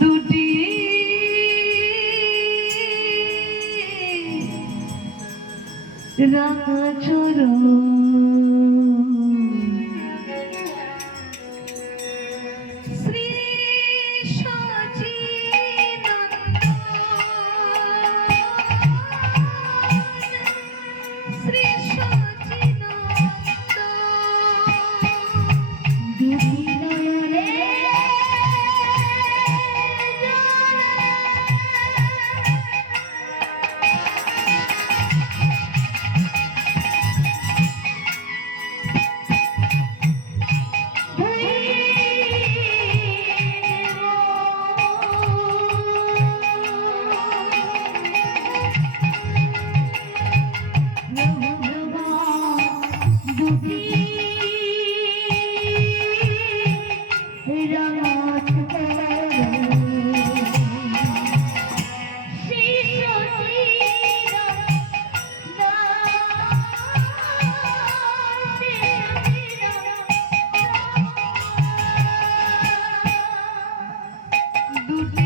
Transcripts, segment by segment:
দুটি রাঙা চরণ শ্রী সচিনন্দন শ্রী দুটি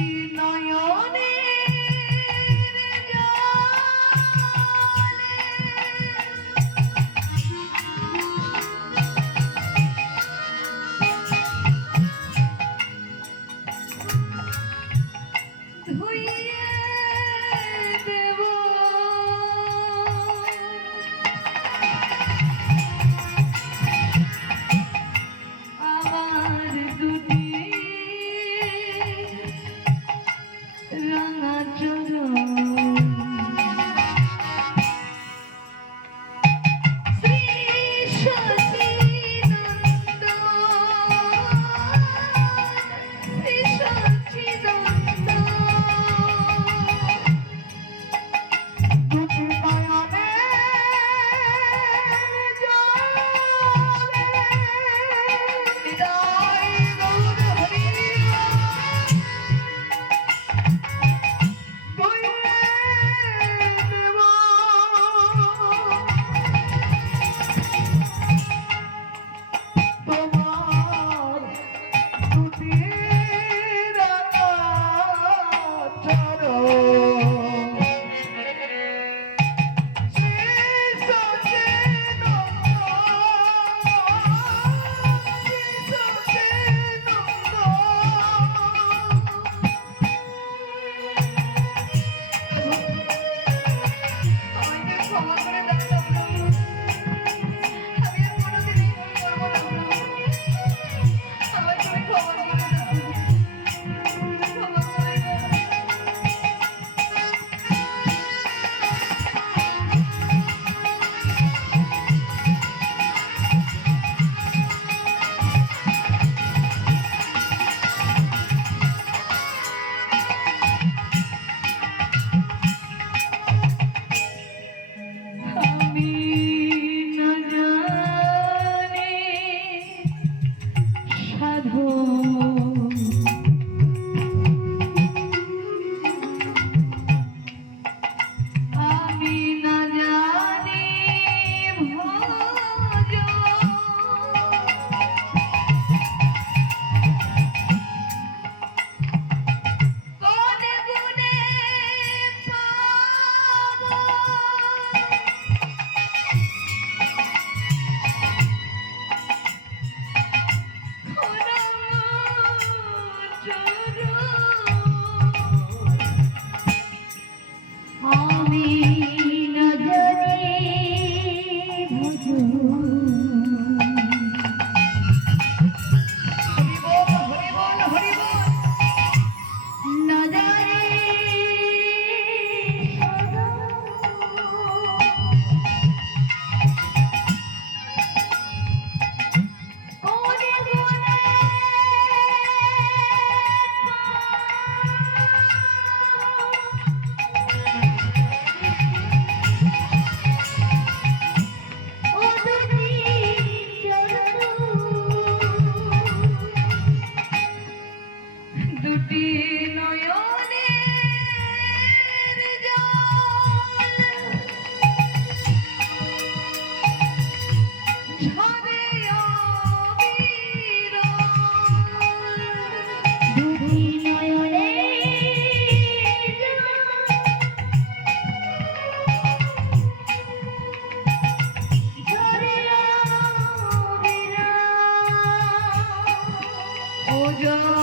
নয়ন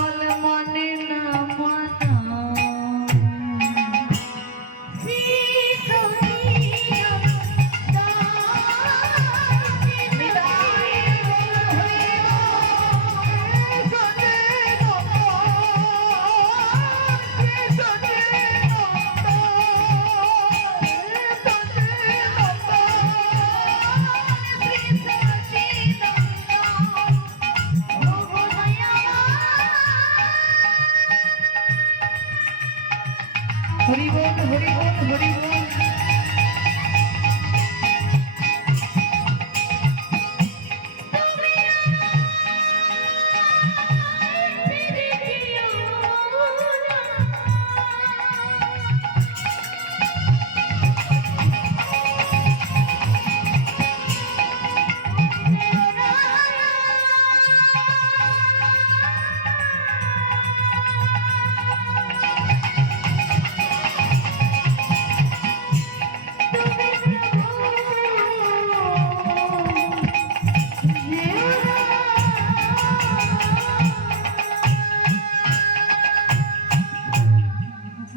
দল মানে না মানা হরি বল হরি বল হরি বল।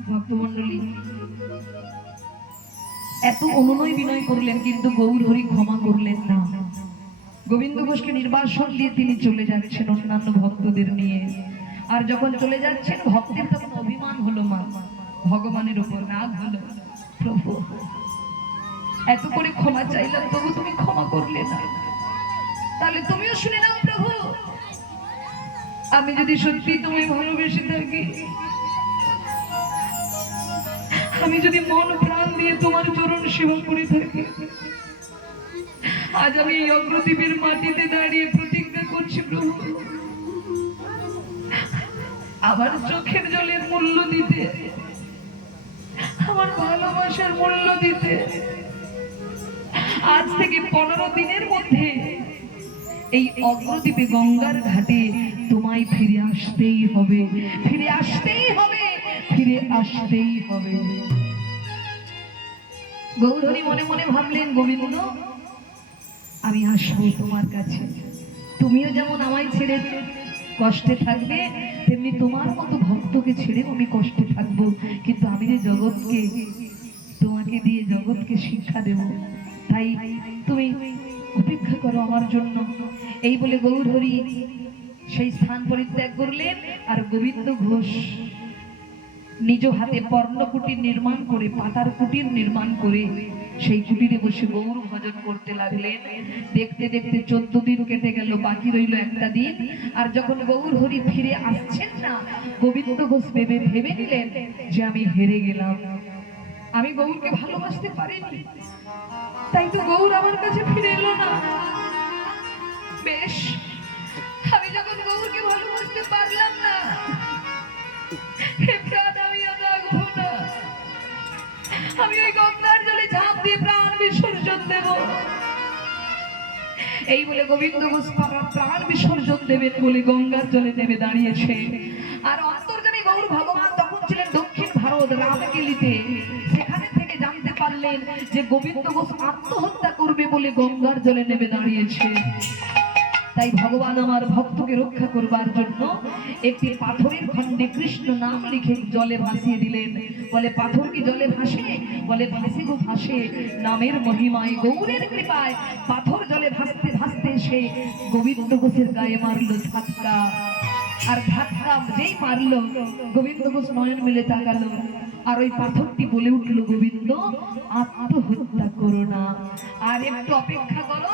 ভক্তমণ্ডলী এত অনুনয় বিনয় করলেন, কিন্তু গৌর হরি ক্ষমা করলেন না। গোবিন্দ ঘোষকে নির্বাসন দিয়ে তিনি চলে যাচ্ছেন অন্যান্য ভক্তদের নিয়ে। আর যখন চলে যাচ্ছেন, ভক্তের তখন অভিমান হলো, মা ভগবানের উপর রাগ হলো। প্রভু, এত করে ক্ষমা চাইলাম, তবু তুমি ক্ষমা করলে না, তাহলে তুমিও শুনে নাও প্রভু, আমি যদি সত্যি তোমায় ভালোবেসে থাকি, আমি যদি মন প্রাণ দিয়ে তোমার চরণ সেবা করে থাকি, আজ আমি এই অগ্রদ্বীপের মাটিতে দাঁড়িয়ে প্রতিজ্ঞা করছি প্রভু, আমার চোখের জলের মূল্য দিতে, আমার ভালোবাসার মূল্য দিতে, আজ থেকে 15 দিনের মধ্যে এই অগ্রদ্বীপে গঙ্গার ঘাটে তোমায় ফিরে আসতেই হবে, ফিরে আসতেই হবে, ফিরে আসতেই হবে। গৌর হরি মনে মনে ভাবলেন, গোবিন্দ আমি আসবো তোমার কাছে, তুমিও যেমন আমায় ছেড়ে কষ্টে থাকবে, তেমনি তোমার মতো ভক্তকে ছেড়ে আমি কষ্টে থাকবো, কিন্তু আমি যে জগৎকে তোমাকে দিয়ে জগৎকে শিক্ষা দেব, তাই তুমি অপেক্ষা করো আমার জন্য। এই বলে গৌর হরি সেই স্থান পরিত্যাগ করলেন। আর গোবিন্দ ঘোষ নিজ হাতে পর্ণকুটির নির্মাণ করে, পাতার কুটির নির্মাণ করে সেই কুটিরে বসে গৌর ভজন করতে লাগলেন। দেখতে দেখতে 14 দিন কেটে গেল, বাকি রইল একটা দিন। আর যখন গৌর হরি ফিরে আসছেন না, গোবিন্দ ঘোষ ভেবে নিলেন যে আমি হেরে গেলাম, আমি গৌরকে ভালোবাসতে পারিনি, তাই তো গৌর আমার কাছে ফিরে এলো না। বেশ, আমি যখন গৌরকে ভালোবাসতে পারলাম না, আমি ওই গঙ্গার জলে ঝাঁপ দিয়ে প্রাণ বিসর্জন দেব। এই বলে গোবিন্দ ঘোষ প্রাণ বিসর্জন দেবেন বলে গঙ্গার জলে নেমে দাঁড়িয়েছে। আর অন্তর্যামী গৌর ভগবান তখন ছিলেন দক্ষিণ ভারত রামকেলিতে। সেখানে থেকে জানতে পারলেন যে গোবিন্দ ঘোষ আত্মহত্যা করবে বলে গঙ্গার জলে নেমে দাঁড়িয়েছে। তাই ভগবান আমার ভক্তকে রক্ষা করবার জন্য একটি পাথরের খণ্ডে কৃষ্ণ নাম লিখে জলে ভাসিয়ে দিলেন। বলে পাথর কি জলে ভাসে? বলে ভাসে গো ভাসে, নামের মহিমায় গৌরের কৃপায়। পাথর জলে ভাসতে ভাসতে সে গোবিন্দ ঘোষের গায়ে মারলো ধাক্কা। আর ধাক্কা যেই মারলো, গোবিন্দ ঘোষ নয়ন মিলে তাকালো, আর ওই পাথরটি বলে উঠলো, গোবিন্দ আত্মহত্যা করো না, আর একটু অপেক্ষা করো,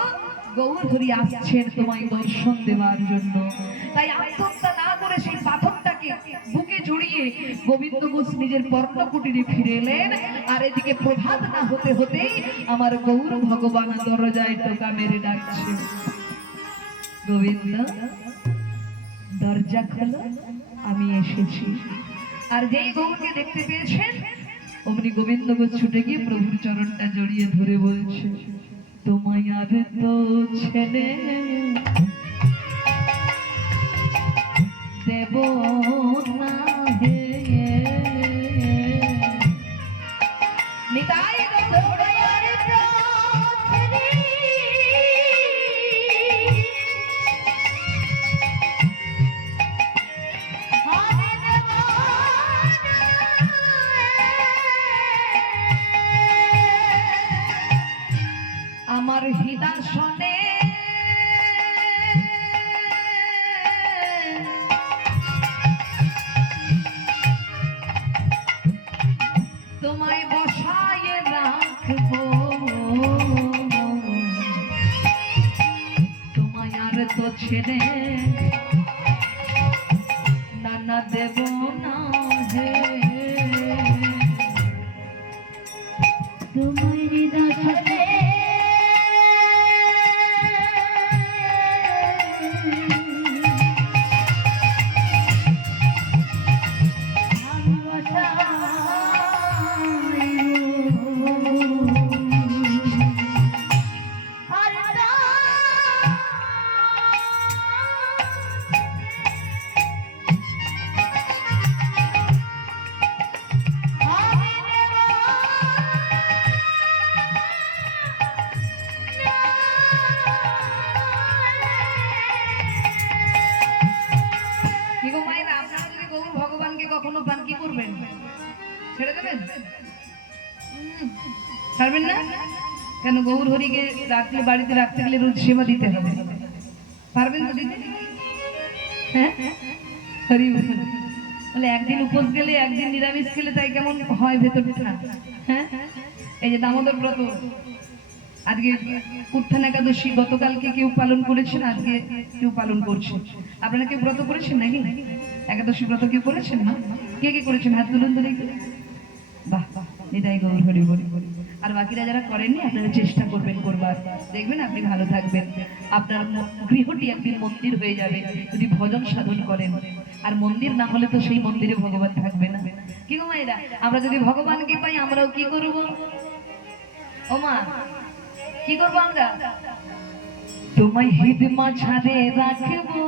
গৌর হরি আসছেন তোমায় দর্শন দেওয়ার জন্য। তাই আত্মহত্যা না করে সেই পাথরটাকে বুকে জড়িয়ে গোবিন্দ ঘোষ নিজের পর্ণকুটিরে ফিরে এলেন। আর এদিকে প্রভাত না হতে হতেই আমার গৌর ভগবান দরজায় টোকা মেরে ডাকছে, গোবিন্দ দরজা খোলো, আমি এসেছি। আর যেই গৌরকে দেখতে পেয়েছেন, অমনি গোবিন্দ ঘোষ ছুটে গিয়ে প্রভুর চরণটা জড়িয়ে ধরে বলছে, তোমায় আর তো ছেড়ে দেব না হে। নিতাই তোমায় বসায়ে রাখবো, তোমায় আর তো ছেড়ে না দেব না হে। তোমার হৃদয় ছলে কখনো পান কি করবেন? ছেড়ে দেবেন? ছাড়বেন না কেন? গৌর হরিকে রাখলে, বাড়িতে রাখতে গেলে রোজ সেবা দিতে হবে, পারবেন তো দিতে? হ্যাঁ, হরি বলে একদিন উপোস গেলে একদিন নিরামিষ খেলে তাই কেমন হয় ভেতরটা? হ্যাঁ, এই যে দামোদর ব্রত, আজকে উত্থান একাদশী গতকালকে কেউ পালন করেছেন, আজকে কেউ পালন করছে। আপনারা কেউ ব্রত করেছেন নাকি? একাদশী ব্রত কেউ করেছেন না? কে কে করেছেন হাত তুলুন তো দেখি। বাহ বাহ, নিতাই গৌর হরি বলি। আর বাকিরা যারা করেননি আপনারা চেষ্টা করবেন করবার, দেখবেন আপনি ভালো থাকবেন। আপনার গৃহটি একদিন মন্দির হয়ে যাবে যদি ভজন সাধন করেন। আর মন্দির না হলে তো সেই মন্দিরে ভগবান থাকবে না। কি গো মায়েরা, আমরা যদি ভগবানকে পাই আমরাও কি করব? ও মা, কি করবো আমরা? তোমায় হৃদ মাঝারে রাখবো,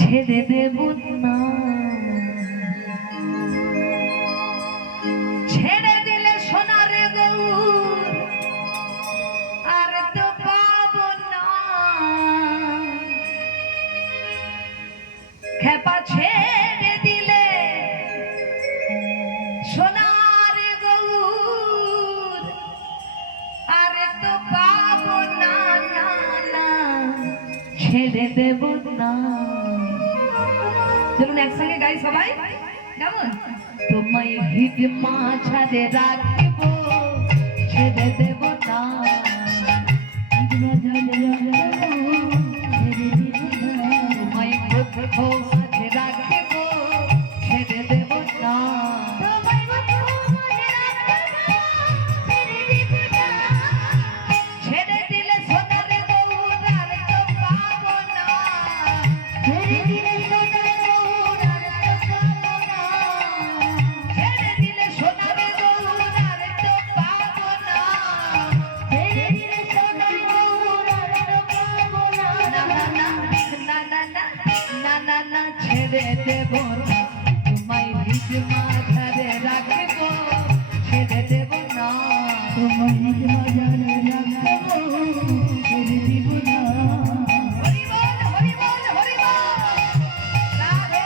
ছেড়ে দেব না। ছেড়ে দিলে সোনার গৌর আর তো পাবো না। খেপা ছেড়ে দিলে সোনার গৌর আর তো পাবো না, না না, ছেড়ে দেব না। চলুন একসঙ্গে গাই সবাই, কেমন? তোমায় হৃদ মাঝারে রাখবো, ছেড়ে দেব না। তোমায় বক্ষ মাঝে রাখবো, ছেড়ে দেব না। ছেড়ে দিলে সোনার গৌর আর তো পাবো না। ছেড়ে দিলে সোনার গৌর আর তো পাবো না। ছেড়ে দিলে সোনার গৌর আর তো পাবো না। ছেড়ে দিলে সোনার গৌর আর তো পাবো না। না না না না না না না না, ছেড়ে দেব না। তোমায় হৃদ মাঝারে রাখবো, ছেড়ে দেব না। তোমায় হৃদ মাঝারে রাখবো, ছেড়ে দেব না। হরি বল, হরি বল, হরি বল। রাধে।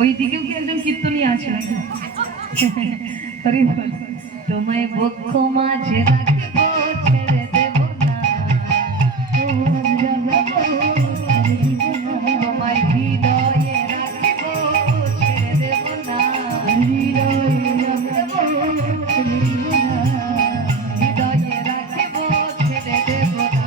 ওই দিকেও কি একজন কীর্তনীয় আছে নাকি? হরি বল। তোমায় বক্ষ মাঝে রাখিব ছেড়ে দেব না, তোমায় হৃদয়ে রাখিব ছেড়ে দেব না, হৃদয়ে রাখিব ছেড়ে দেব না।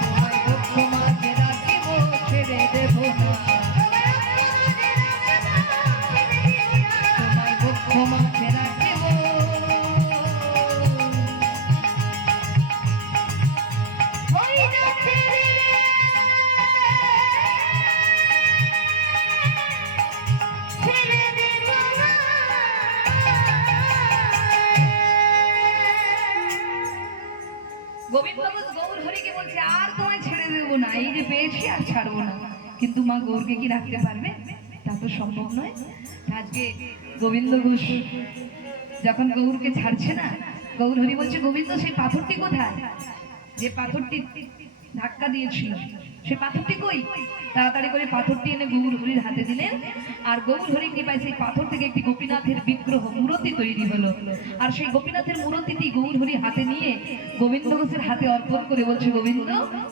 তোমায় বক্ষ মাঝে রাখিব ছেড়ে দেব না, তোমায় বক্ষ মাঝে রাখিব। গোবিন্দ বোস গৌর হরিকে বলছে আর তোমায় ছেড়ে দেবো না, এই যে পেয়েছি আর ছাড়বো না। কিন্তু মা গৌরকে কি রাখতে পারবে? তা তো সম্ভব নয়। আজকে গোবিন্দ ঘোষ যখন গৌরকে ছাড়ছে না, গৌর হরি বলছে গোবিন্দ সেই পাথরটি কোথায়? যে পাথরটি ধাক্কা দিয়েছিল সেই পাথরটি কই? তাড়াতাড়ি করে পাথরটি এনে গৌর হরির হাতে দিলেন। আর গৌর হরি কৃপায় সেই পাথর থেকে একটি গোপীনাথের বিগ্রহ মূর্তি তৈরি হলো। আর সেই গোপীনাথের মূর্তিটি গৌর হরি হাতে নিয়ে গোবিন্দ ঘোষের হাতে অর্পণ করে বলছে, গোবিন্দ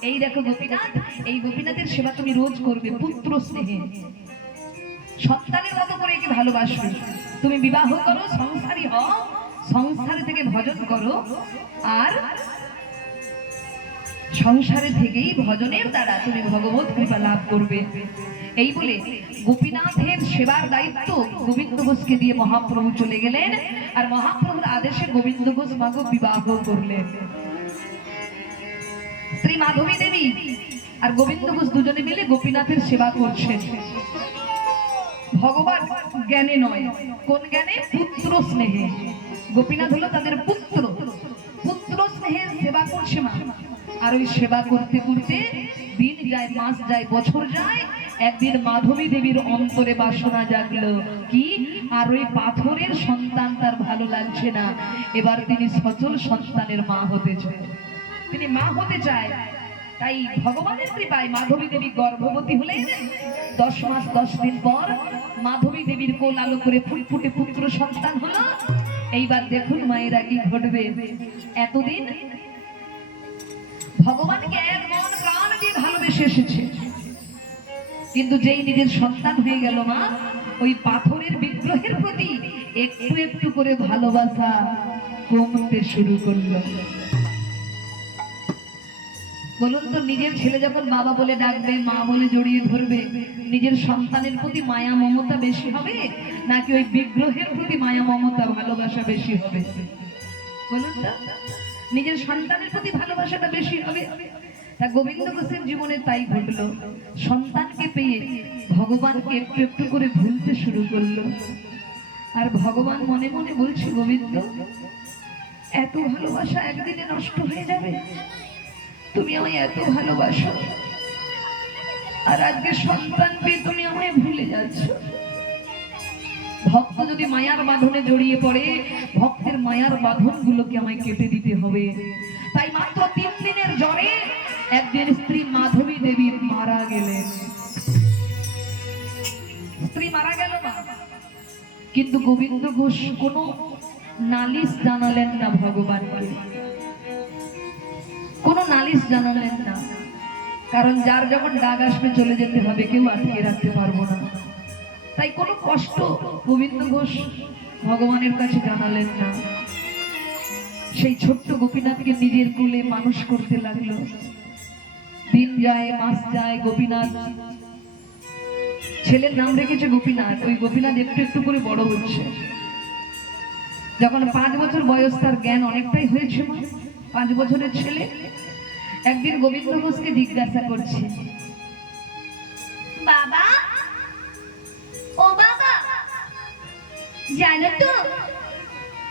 এই দেখো গোপীনাথ, এই গোপীনাথের সেবা তুমি রোজ করবে পুত্র স্নেহে, সন্তানের মতো করে একে ভালোবাসবে। তুমি বিবাহ করো, সংসারী হও, সংসারে থেকে ভজন করো, আর সংসারে থেকেই ভজনের দ্বারা তুমি ভগবত কৃপা লাভ করবে। এই বলে গোপীনাথের সেবার দায়িত্ব গোবিন্দ ঘোষকে দিয়ে মহাপ্রভু চলে গেলেন। আর মহাপ্রভুর আদেশে গোবিন্দ ঘোষ মাকে বিবাহ করলেন। স্ত্রী মাধবী দেবী আর গোবিন্দ ঘোষ দুজনে মিলে গোপীনাথের সেবা করছেন। ভগবান জ্ঞানে নয়, কোন জ্ঞানে? পুত্র স্নেহে। গোপীনাথ হলো তাদের পুত্র, পুত্র স্নেহে সেবা করছে মা। আর ওই সেবা করতে করতে দিন যায়, মাস যায়, বছর যায়। একদিন মাধবী দেবীর অন্তরে বাসনা জাগলো কি? আর ওই পাথরের সন্তান তার ভালো লাগছে না, এবার তিনি সচল সন্তানের মা হতে চায়, তিনি মা হতে চায়। তাই ভগবানের কৃপায় মাধবী দেবী গর্ভবতী হলেন। 10 মাস 10 দিন পর মাধবী দেবীর কোল আলো করে ফুটফুটে পুত্র সন্তান হলো। এইবার দেখুন মায়েরা কি ঘটবে। এতদিন ভগবানকে এক মন প্রাণ দিয়ে ভালোবেসে এসেছে, কিন্তু যেই নিজের সন্তান হয়ে গেল মা, ওই পাথরের বিগ্রহের প্রতি একটু একটু করে ভালোবাসা কমতে শুরু করলো। বলুন তো, নিজের ছেলে যখন বাবা বলে ডাকবে, মা বলে জড়িয়ে ধরবে, নিজের সন্তানের প্রতি মায়া মমতা বেশি হবে নাকি ওই বিগ্রহের প্রতি মায়া মমতা ভালোবাসা বেশি হবে? বলুন তো, নিজের সন্তানের প্রতি ভালোবাসাটা বেশি হবে। তা গোবিন্দ ঘোষের জীবনে তাই ঘটলো। সন্তানকে পেয়ে ভগবানকে একটু একটু করে ভুলতে শুরু করলো। আর ভগবান মনে মনে বলছে, গোবিন্দ এত ভালোবাসা একদিনে নষ্ট হয়ে যাবে? তুমি আমায় এত ভালোবাসো, আর আজকে সন্তান পেয়ে তুমি আমায় ভুলে যাচ্ছ। ভক্ত যদি মায়ার বাঁধনে জড়িয়ে পড়ে, ভক্তের মায়ার বাঁধন গুলোকে আমায় কেটে দিতে হবে। তাই মাত্র 3 দিনের জ্বরে একদিন স্ত্রী মাধবী দেবী মারা গেলেন। স্ত্রী মারা গেল মা, কিন্তু গোবিন্দ ঘোষ কোনো নালিশ জানালেন না ভগবানকে, কোনো নালিশ জানালেন না। কারণ যার যখন ডাক আসবে চলে যেতে হবে, কেউ আটকে রাখতে পারবো না। তাই কোনো কষ্ট গোবিন্দ ঘোষ ভগবানের কাছে জানালেন না। সেই ছোট্ট গোপীনাথকে নিজের কোলে মানুষ করতে লাগলো। দিন যায়, মাস যায়, গোপীনাথ, ছেলের নাম রেখেছে গোপীনাথ। ওই গোপীনাথ একটু একটু করে বড় হচ্ছে। যখন 5 বছর বয়স, তার জ্ঞান অনেকটাই হয়েছে। 5 বছরের ছেলে একদিন গোবিন্দ ঘোষকে জিজ্ঞাসা করছে, বাবা, ও বাবা, জানো তো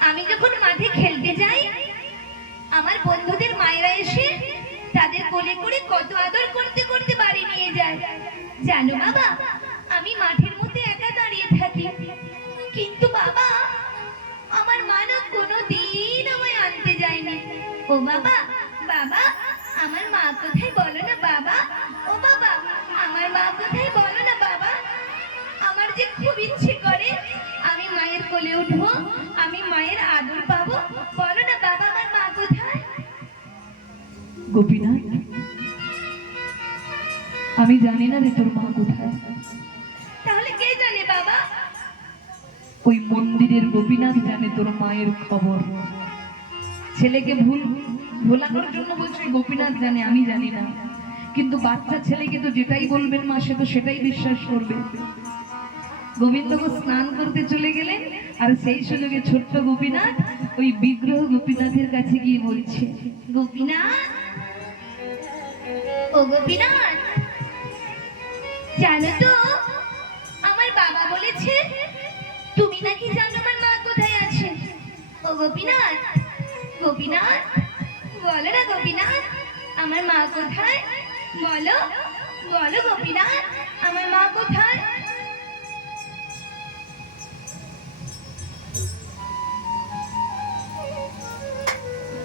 আমি যখন মাঠে খেলতে যাই, আমার বন্ধুদের মায়েরা এসে তাদের কোলে করে কত আদর করতে করতে বাড়ি নিয়ে যায়। জানো বাবা, আমি মাঠের মধ্যে একা দাঁড়িয়ে থাকি, কিন্তু বাবা আমার মা না কোনোদিন আমায় আনতে যায়নি। ও বাবা, বাবা আমার মা কোথায় বলো না বাবা। মা কোথায় বলো না বাবা, আমার যে খুব ইচ্ছে করে আমি মায়ের কোলে উঠবো, আমি মায়ের আদর পাবো। বলো না বাবা, আমার মা কোথায়? গোপীনাথ, আমি জানি না রে তোর মা কোথায়। তাহলে কে জানে বাবা? ওই মন্দিরের গোপীনাথ জানে তোর মায়ের খবর। ছেলেকে ভোলানোর জন্য বলছে গোপীনাথ জানে, আমি জানি না। কিন্তু বাচ্চা ছেলেকে তো যেটাই বলবেন মা, সে তো সেটাই বিশ্বাস করবে। গোবিন্দকে স্নান করতে চলে গেলেন, আর সেই সুযোগে ছোট্ট গোপীনাথ ওই বিগ্রহ গোপীনাথের কাছে গিয়ে বলছে, গোপীনাথ, ও গোপীনাথ, জানো তো আমার বাবা বলেছে তুমি নাকি জানো আমার মা কোথায় আছে। ও গোপীনাথ, গোপীনাথ, বলো না গোপীনাথ, আমার মা কোথায়? বলো, বলো গোপীনাথ, আমার মা কোথায়?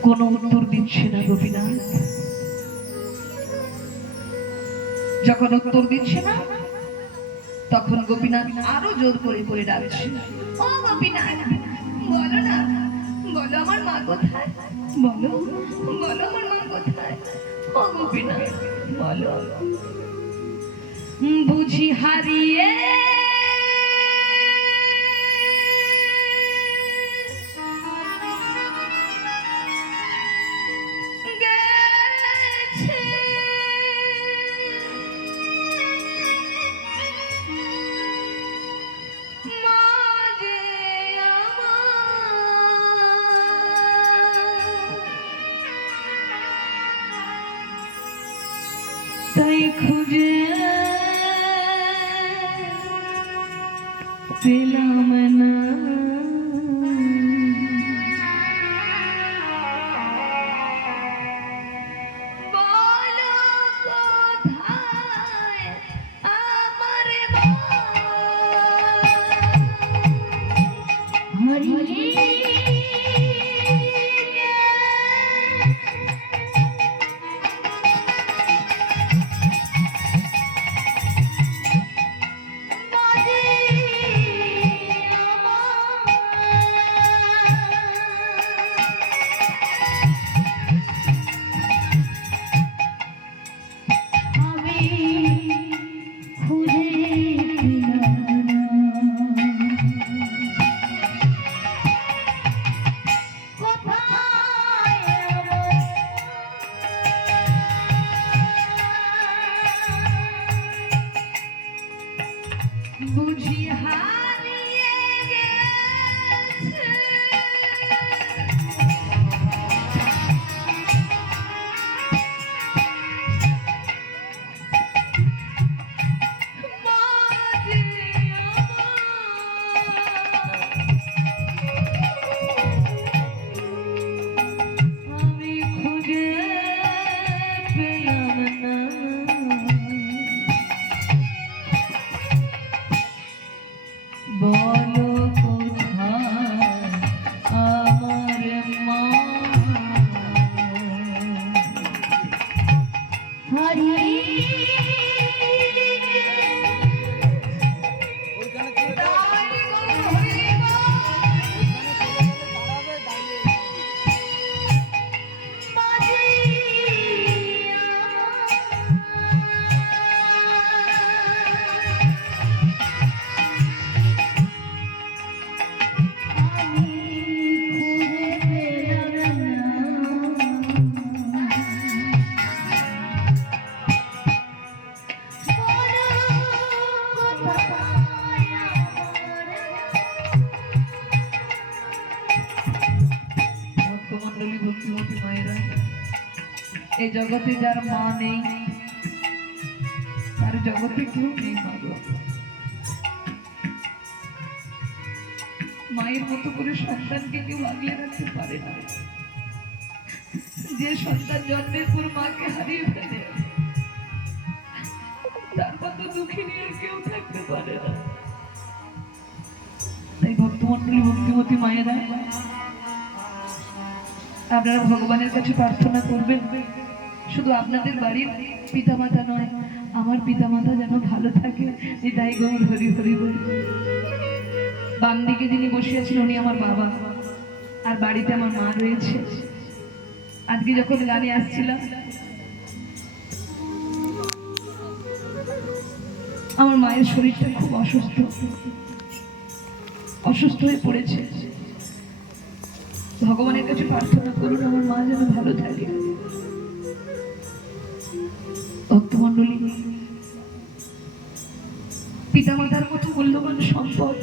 কোনো উত্তর দিচ্ছে না গোপীনাথ। যখন উত্তর দিচ্ছে না, তখন গোপীনাথ আরো জোর করে করে ডাকছে, ও গোপীনাথ, বলো না, বলো আমার মা কোথায়? বলো বলো আমার মা কোথায়? ও গোপীনাথ বলো। বুঝি হারিয়ে গেছে মা যে আমার, তাই খুঁজে পেলাম না। বলো কোথায় আমার মা? হারিয়ে বুঝি হারিয়ে গেছে মা যে আমার। আমি খুঁজে পেলাম না। বলো কোথায় আমার মা? ভক্তমণ্ডলী, ভক্তিমতী মায়েরা, এই জগতে যার মা নেই, তার জগতে কেউ নেই। মা গো, মায়ের মতো করে সন্তানকে কেউ আগলে রাখতে পারে না। যে সন্তান জন্মের পর মাকে হারিয়ে ফেলে, তার মতো দুঃখী নিয়ে কেউ থাকতে পারে না। তাই ভক্তমণ্ডলী, ভক্তিমতী মায়েরা, আপনারা ভগবানের কাছে প্রার্থনা করবেন, শুধু আপনাদের বাড়ির পিতামাতা নয়, আমার পিতামাতা যেন ভালো থাকে, নিতাই গৌর হরি হরি বল। বাম দিকে যিনি বসে আছেন উনি আমার বাবা, আর বাড়িতে আমার মা রয়েছে। আজকে যখন গানে আসছিলাম, আমার মায়ের শরীরটা খুব অসুস্থ হয়ে পড়েছে। ভগবানের কাছে প্রার্থনা করুন আমার মা যেন ভালো থাকে। ভক্তমণ্ডলী, পিতামাতার মতো মূল্যবান সম্পদ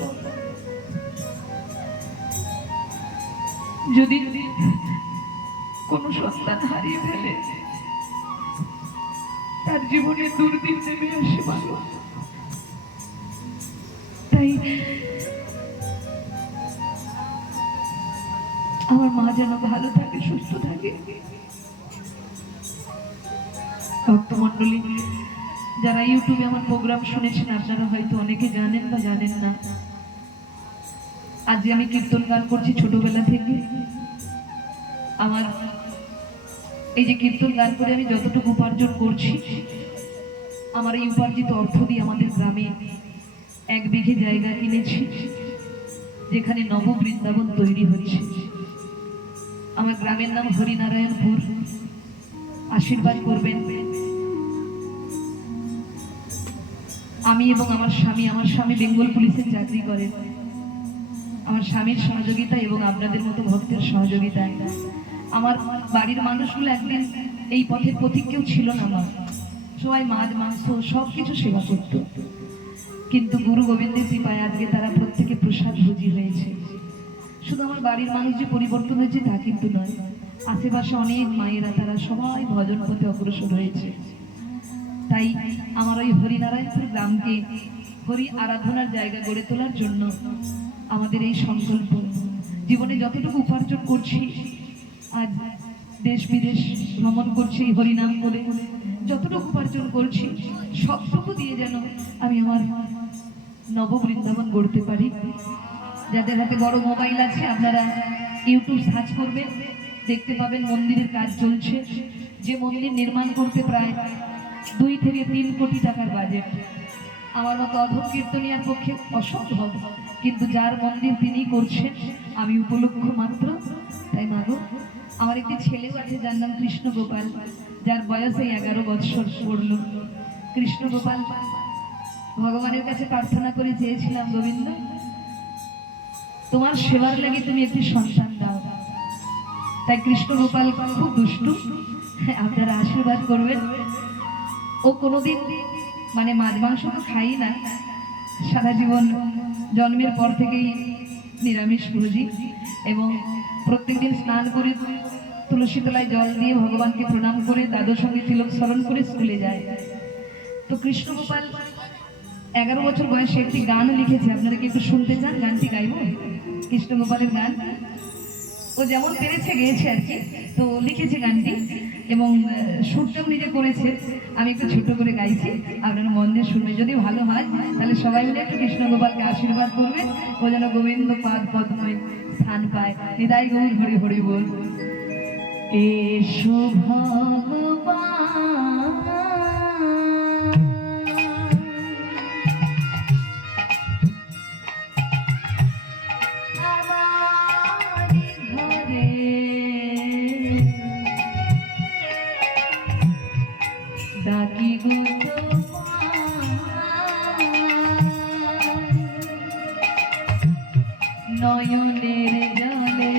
যদি কোনো সন্তান হারিয়ে ফেলে, তার জীবনে দুর্দিন নেমে আসে মানুষ। তাই আমার মা যেন ভালো থাকে, সুস্থ থাকে। ভক্তমণ্ডলী, যারা ইউটিউবে আমার প্রোগ্রাম শুনেছেন আপনারা হয়তো অনেকে জানেন বা জানেন না, আজ আমি কীর্তন গান করছি ছোটবেলা থেকে। আমার এই যে কীর্তন গান করে আমি যতটুকু উপার্জন করছি, আমার এই উপার্জিত অর্থ দিয়ে আমাদের গ্রামে 1 বিঘে জায়গা কিনেছি, যেখানে নব বৃন্দাবন তৈরি হচ্ছে। আমার গ্রামের নাম হরিনারায়ণপুর। আশীর্বাদ করবেন। আমি এবং আমার স্বামী বেঙ্গল পুলিশের চাকরি করেন। আমার স্বামীর সহযোগিতা এবং আপনাদের মতো ভক্তের সহযোগিতায় আমার বাড়ির মানুষগুলো একদিন এই পথের পথিক কেউ ছিল না। আমার সবাই মাছ মাংস সবকিছু সেবা করত, কিন্তু গুরু গোবিন্দের কৃপায় আজকে তারা প্রত্যেকে প্রসাদ ভোজী হয়েছে। শুধু আমার বাড়ির মানুষ যে পরিবর্তন হয়েছে তা কিন্তু নয়, আশেপাশে অনেক মায়েরা তারা সবাই ভজন পথে অগ্রসর হয়েছে। তাই আমার ওই হরিনারায়ণপুর গ্রামকে হরি আরাধনার জায়গা গড়ে তোলার জন্য আমাদের এই সংকল্প। জীবনে যতটুকু উপার্জন করছি, আজ দেশ বিদেশ ভ্রমণ করছি হরিনাম করে, যতটুকু উপার্জন করছি সবটুকু দিয়ে যেন আমি আমার নব বৃন্দাবন গড়তে পারি। যাদের হাতে বড় মোবাইল আছে আপনারা ইউটিউব সার্চ করবেন, দেখতে পাবেন মন্দিরের কাজ চলছে। যে মন্দির নির্মাণ করতে প্রায় 2 থেকে 3 কোটি টাকার বাজেট। আমার মতো অধম কীর্তনিয়ার পক্ষে অসম্ভব, কিন্তু যার মন্দির তিনি করছেন আমি উপলক্ষ মাত্র। তাই মাগো, আমার একটি ছেলেও আছে যার নাম কৃষ্ণ গোপাল, যার বয়স এই 11 বৎসর পড়ল। কৃষ্ণ গোপাল ভগবানের কাছে প্রার্থনা করে চেয়েছিলাম, গোবিন্দ তোমার সেবার লাগে তুমি একটি সন্তান দাও। তাই কৃষ্ণ গোপাল খুব দুষ্টু, আপনারা আশীর্বাদ করবেন। ও কোনোদিন মানে মাছ মাংস তো খাই না, সারা জীবন জন্মের পর থেকেই নিরামিষ ভোজি, এবং প্রত্যেকদিন স্নান করে তুলসী তলায় জল দিয়ে ভগবানকে প্রণাম করে দাদুর সঙ্গে তিলক স্মরণ করে স্কুলে যায়। তো কৃষ্ণ গোপাল 11 বছর বয়সে একটি গান লিখেছে, আপনারা কি একটু শুনতে চান? গানটি গাইব, কৃষ্ণ গোপালের গান। ও যেমন পেরেছে গেয়েছে আর কি, তো লিখেছে গানটি এবং সুরটাও নিজে করেছে। আমি একটু ছোট করে গাইছি, আপনারা মন দিয়ে শুনবেন। যদি ভালো হয় তাহলে সবাই মিলে একটু কৃষ্ণ গোপালকে আশীর্বাদ করবেন, ও যেন গোবিন্দ পাদ পদ্মে স্থান পায়। নিতাই গৌর হরি হরি বল। এসো ভগবান ডাকি গো নয়নের জলে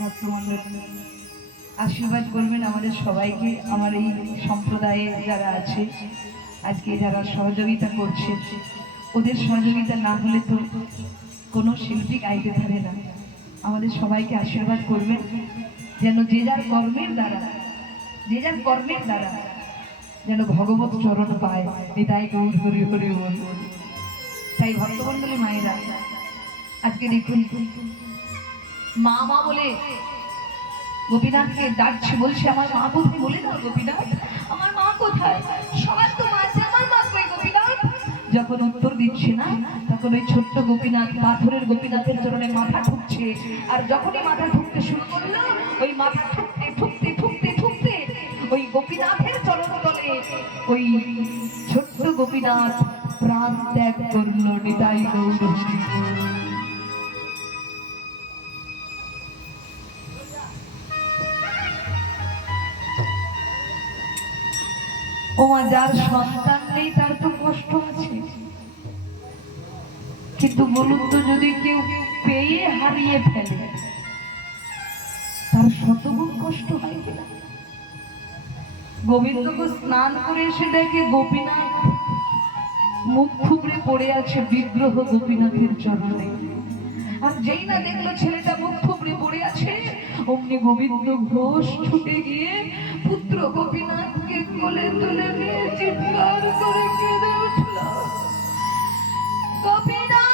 ভক্তমণ্ডলী আশীর্বাদ করবেন আমাদের সবাইকে, আমার এই সম্প্রদায়ে যারা আছে আজকে যারা সহযোগিতা করছে, ওদের সহযোগিতা না হলে তো কোনো শিল্পী গাইতে পারে না। আমাদের সবাইকে আশীর্বাদ করবেন যেন যে যার কর্মের দ্বারা যেন ভগবত চরণ পায়। নিতাই গৌর হরি হরি বল। তাই ভক্তমণ্ডলী মায়েরা আজকে দেখুন মা মা বলে গোপীনাথকে ডাকছে, বলছে আমার মা কোথায়, বলে দাও গোপীনাথ আমার মা কোথায়, সবার তো মা আছে, আমার মা কই গোপীনাথ। যখন উত্তর দিচ্ছে না তখন ওই ছোট্ট গোপীনাথ পাথরের গোপীনাথের চরণে মাথা ঠুকছে। আর যখনই মাথা ঠুকতে শুরু করলো, ওই মাথা ঠুকতে ঠুকতে ঠুকতে ঠুকতে ওই গোপীনাথের চরণ তলে ওই ছোট্ট গোপীনাথ প্রাণ ত্যাগ করলো। নিতাই গৌর হরি বল। ওমা যার সন্তান নেই তার তো কষ্ট আছে, কিন্তু বলুন তো যদি কেউ পেয়ে হারিয়ে ফেলে তার শতগুণ কষ্ট হয় কিনা। গোবিন্দকে স্নান করে এসে দেখে গোপীনাথ মুখ থুবড়ে পড়ে আছে বিগ্রহ গোপীনাথের চরণে। আর যেই না দেখলো ছেলেটা মুখ থুবড়ে পড়ে আছে, অমনি গোবিন্দ ঘোষ ছুটে গিয়ে পুত্র গোপীনাথকে কোলে তুলে নিয়ে চিৎকার করে কেঁদে উঠল, গোপীনাথ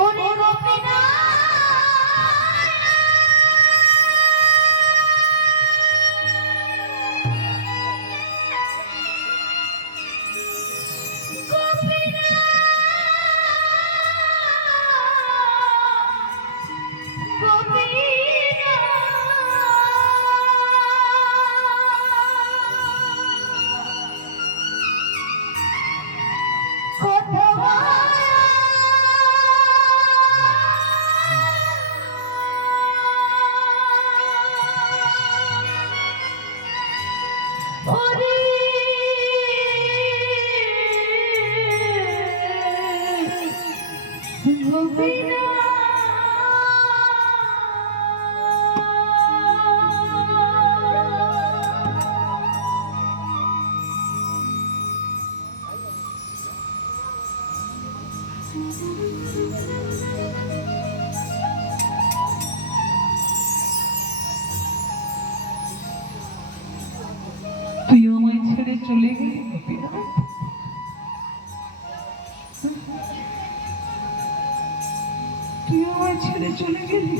ওরে গোপীনাথ তুই আমায় ছেড়ে চলে গেলি গোপীনাথ, তুই আমায় ছেড়ে চলে গেলি।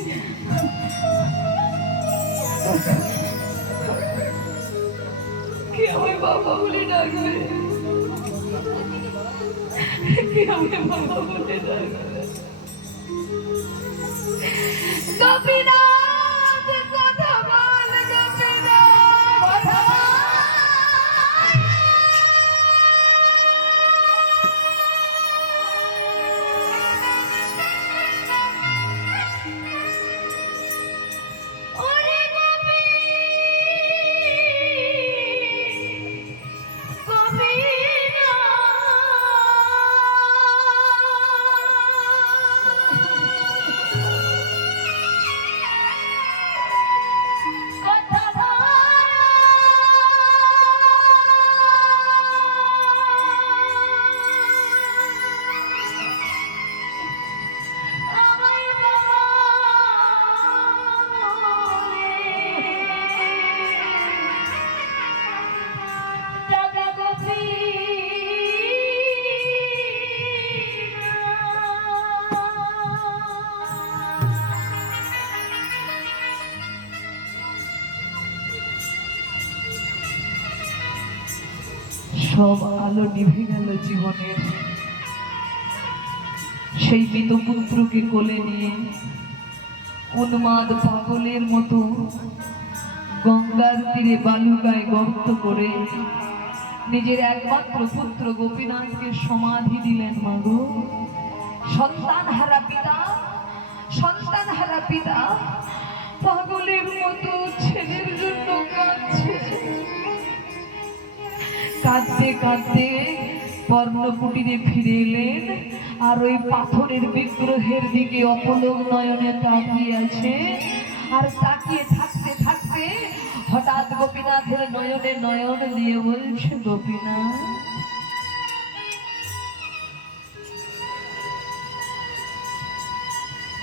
কে আমায় বাবা বলে ডাকবে, কে আমায় বাবা বলে ডাকবে। গোপীনাথ কথা বল, গোপীনাথ কথা বল। সব আলো নিভে গেল জীবনের। সেই মৃত পুত্রকে কোলে নিয়ে উন্মাদ পাগলের মতো গঙ্গার তীরে বালুকায় গর্ত করে নিজের একমাত্র পুত্র গোপীনাথকে সমাধি দিলেন। মাগো সন্তান হারা পিতা পাগলের মতো ছেলের জন্য কাঁদছে। কাঁদতে কাঁদতে পর্ণকুটিরে ফিরে এলেন আর ওই পাথরের বিগ্রহের দিকে অপলক নয়নে তাকিয়ে আছে। আর তাকিয়ে থাকতে থাকতে হঠাৎ গোপীনাথের নয়নে নয়ন দিয়ে বলছে, গোপীনাথ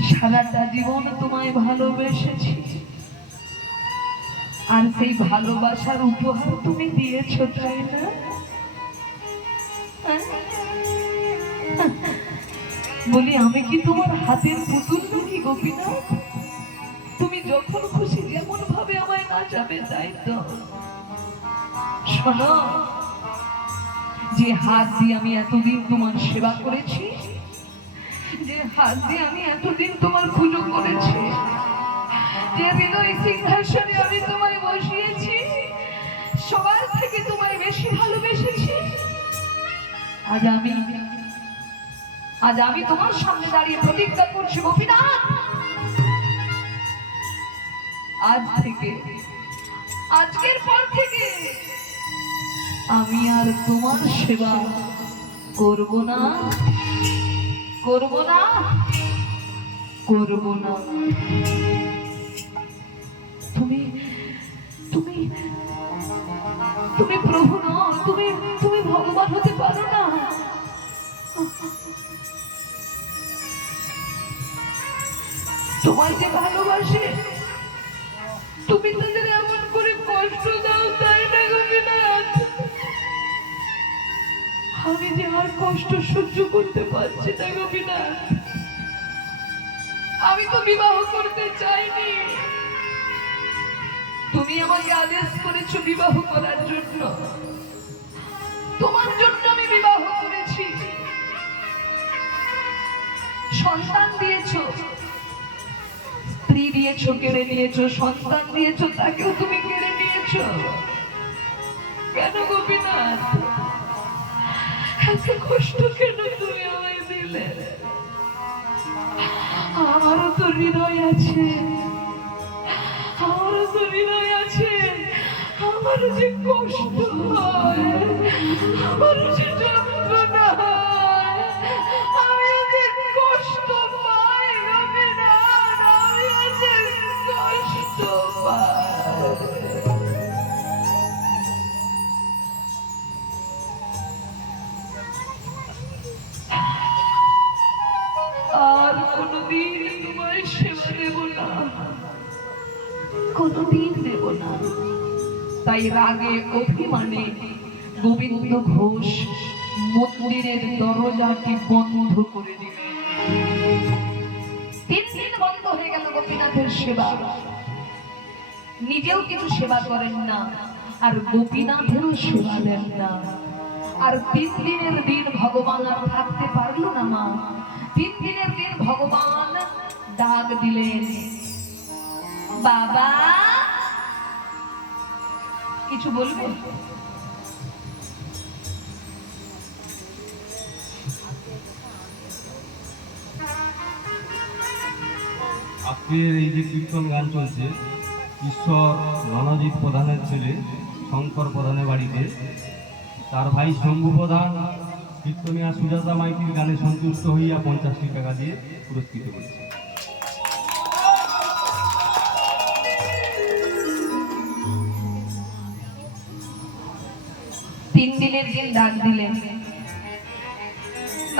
সারাটা জীবন তোমায় ভালোবেসেছি, আর সেই ভালোবাসার উপহার তুমি দিয়েছো, তাই না? বলি আমি কি তোমার হাতের পুতুল নাকি গোপীনাথ? তুমি যখন খুশি যেমন ভাবে আমায় নাচাবে, তাই তো? শোনো, যে হাত দিয়ে আমি এতদিন তোমার সেবা করেছি, যে হাত দিয়ে আমি এতদিন তোমার পুজো করেছি, যে হৃদয় সিংহাসনে আমি তোমায় বসিয়েছি, সবার থেকে তোমায় বেশি ভালোবেসেছি, আজ আমি তোমার সামনে দাঁড়িয়ে প্রতিজ্ঞা করছি, গোপীনাথ আজকের পর থেকে আমি আর তোমার সেবা করব না, করব না, করব না। তুমি তুমি তুমি প্রভু নও, তুমি তুমি ভগবান হতে পারো না। তোমায় যে ভালোবাসে, তুমি তাদের এমন করে কষ্ট দাও, তাই না গোপীনাথ? আমি যে আর কষ্ট সহ্য করতে পারছি না গোপীনাথ। আমি তো বিবাহ করতে চাইনি, তুমি আমাকে আদেশ করেছো বিবাহ করার জন্য, তোমার জন্য আমি বিবাহ করেছি। সন্তান দিয়েছো, স্ত্রী দিয়েছো, কেড়ে নিয়েছো, সন্তান দিয়েছো, তাকেও তুমি কেড়ে নিয়েছো। কেন গোপীনাথ? এত কষ্ট কেন তুমি আমায় দিলে? আমারও তো হৃদয় আছে, আমারও তো হৃদয় আছে, আমারও যে কষ্ট হয়, আমারও যে যন্ত্রণা হয়, আমিও যে কষ্ট পাই গোপীনাথ, আমিও যে কষ্ট পাই। আর কোনদিন তোমার সেবা দেব না, কোনদিন দেব না। তাই রাগে অভিমানে গোবিন্দ ঘোষ মন্দিরের দরজাটি বন্ধ করে দিলেন। 3 দিন বন্ধ হয়ে গেল গোপীনাথের সেবা। নিজেও কিছু সেবা করেন না, আর গোপীনাথেরও সেবা দেন না। আর 3 দিনের দিন ভগবান আর থাকতে পারলো না মা। 3 দিনের দিন ভগবান ডাক দিলেন, বাবা কিছু বলবে? আজকের এই যে কীর্তন গান চলছে, ঈশ্বর রণজিৎ প্রধানের ছেলে শঙ্কর প্রধানের বাড়িতে তার ভাই শম্ভু প্রধান কীর্তনিয়া সুজাতা মাইতির গানে সন্তুষ্ট হইয়া 50টি টাকা দিয়ে পুরস্কৃত করেছে। তিন দিনের দিন ডাক দিলেন,